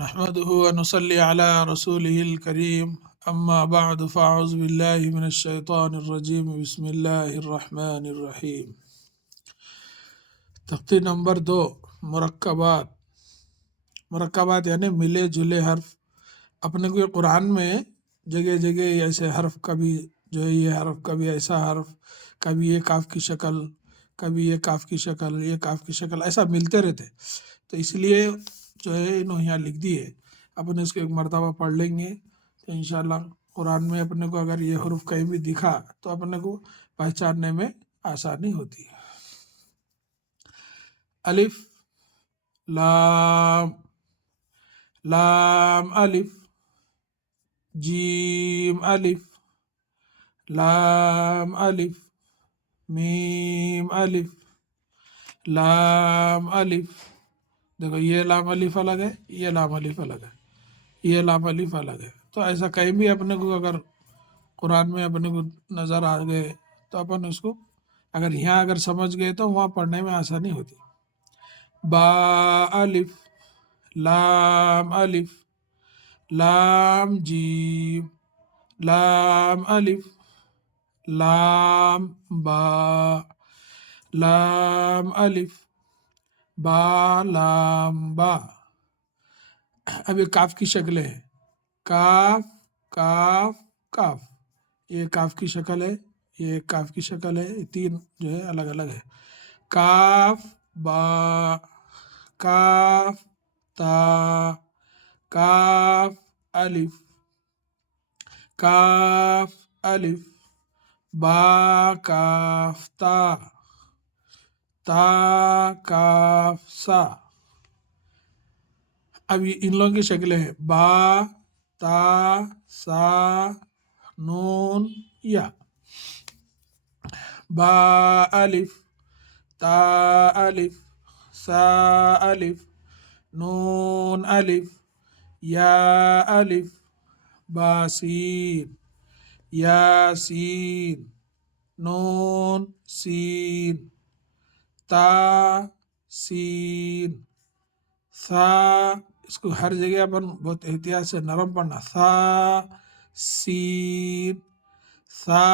نحمده ونصلي على رسوله الكريم أما بعد فأعوذ بالله من الشيطان الرجيم بسم الله الرحمن الرحيم. تختی نمبر 2 مرکبات. مرکبات یعنی ملے جلے حرف. اپنے کو یہ قرآن میں جگہ جگہ ایسے حرف، کبھی جو ہے یہ حرف، کبھی ایسا حرف، کبھی یہ کاف کی شکل، کبھی یہ کاف کی شکل، یہ کاف کی شکل، ایسا ملتے رہتے. تو اس لیے جو ہے انہوں یہاں لکھ دیے. اپنے اس کو ایک مرتبہ پڑھ لیں گے تو انشاءاللہ قرآن میں اپنے کو اگر یہ حرف کہیں بھی دکھا تو اپنے کو پہچاننے میں آسانی ہوتی ہے. الف لام، لام الف، جیم الف، لام الف، میم الف، لام الف. دیکھو یہ لام الف الگ ہے، یہ لام الف الگ ہے، یہ لام الف الگ ہے. تو ایسا کہیں بھی اپنے کو اگر قرآن میں اپنے کو نظر آ گئے تو اپن اس کو اگر یہاں اگر سمجھ گئے تو وہاں پڑھنے میں آسانی ہوتی. با الف، لام الف، لام جیم، لام الف، لام با، لام الف، با لام با. اب یہ کاف کی شکلیں ہیں، کاف کاف کاف. یہ کاف کی شکل ہے، یہ کاف کی شکل ہے. یہ تین جو ہے الگ الگ ہے. کاف با، کاف تا، کاف الف، کاف الف، با کاف تا، تا کاف سا. اب ان لوگوں کی شکلیں ہیں با، تا، سا، نون یا. با الف، تا الف، سا الف، نون الف، یا الف، باسین، یاسین، نون سین، تا سین، سا. اس کو ہر جگہ اپن بہت احتیاط سے نرم پڑھنا. سا سین، سا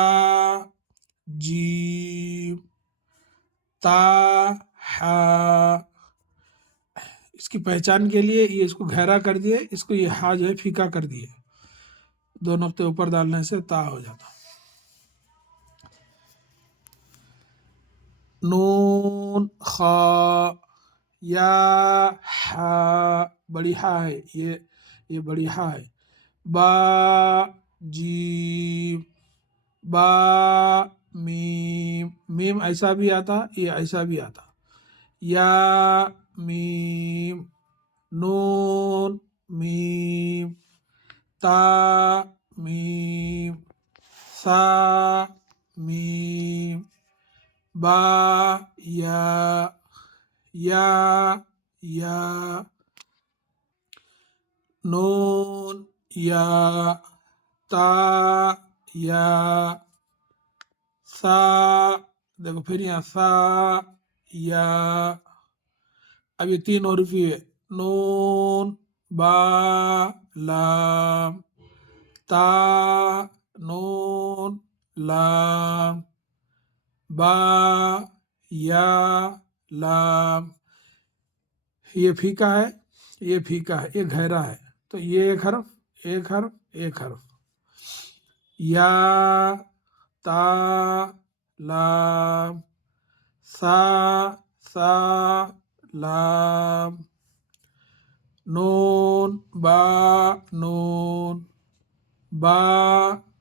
جیم، تا ہا. اس کی پہچان کے لیے یہ اس کو گہرا کر دیے، اس کو یہ ہا جو ہے پھیکا کر دیے. دو نقطے اوپر ڈالنے سے تا ہو جاتا. نون خا، یا ہا، بڑی ہا ہے، یہ بڑی ہا ہے. با جیم، با میم، میم ایسا بھی آتا، یہ ایسا بھی آتا. یا میم، نون میم، تا میم، سا میم، با یا، یا یا، نون یا، تا یا، سا. دیکھو پھر یہاں سا یا. اب یہ تین حروف ہے، نون با لام، تا نون لام، با یا لام. یہ پھیکا ہے، یہ پھیکا ہے، یہ گہرا ہے. تو یہ ایک حرف، ایک حرف، ایک حرف. یا تا لام، سا سا لام، نون با نون، با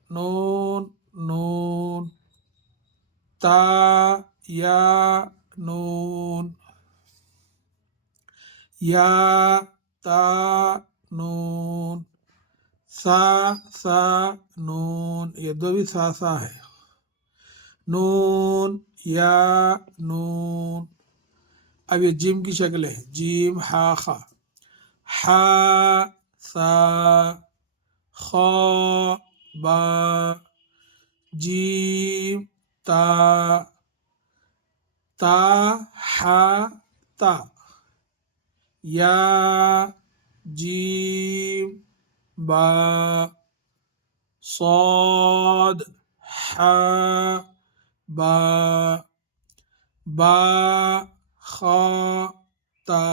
نون نون، تا یا نون، یا تا نون، سا سا نون. یہ دو بھی سا سا ہے. نون یا نون. اب یہ جیم کی شکل ہے، جیم ہا خا، ہا سا، خا با، جیم تا، تا ہا تا، یا جیم با صاد حا با با خا تا.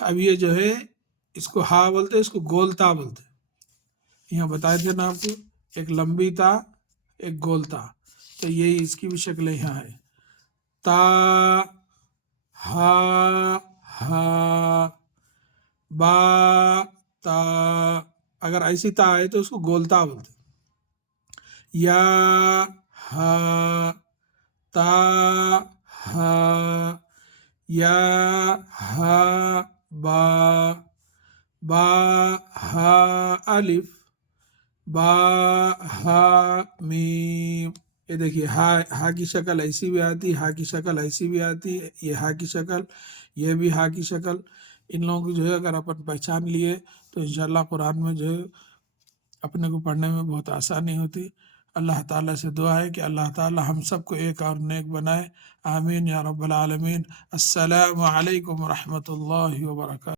اب یہ جو ہے اس کو ہا بولتے، اس کو گول تا بولتے. یہاں بتائے تھے نا آپ کو، ایک لمبی تا ایک گول تا، تو یہی اس کی بھی شکل یہاں ہے. تا ہا ہا با تا. اگر ایسی تا آئے تو اس کو گول تا بولتے. یا ہا تا ہا یا ہا با با ہا الف با ہا میم. یہ دیکھیے ہا کی شکل ایسی بھی آتی، ہا کی شکل ایسی بھی آتی، یہ ہا کی شکل، یہ بھی ہا کی شکل. ان لوگوں کی جو ہے اگر اپن پہچان لیے تو انشاءاللہ قرآن میں جو ہے اپنے کو پڑھنے میں بہت آسانی ہوتی. اللہ تعالیٰ سے دعا ہے کہ اللہ تعالیٰ ہم سب کو ایک اور نیک بنائے. آمین یا رب العالمین. السلام علیکم ورحمۃ اللہ وبرکاتہ.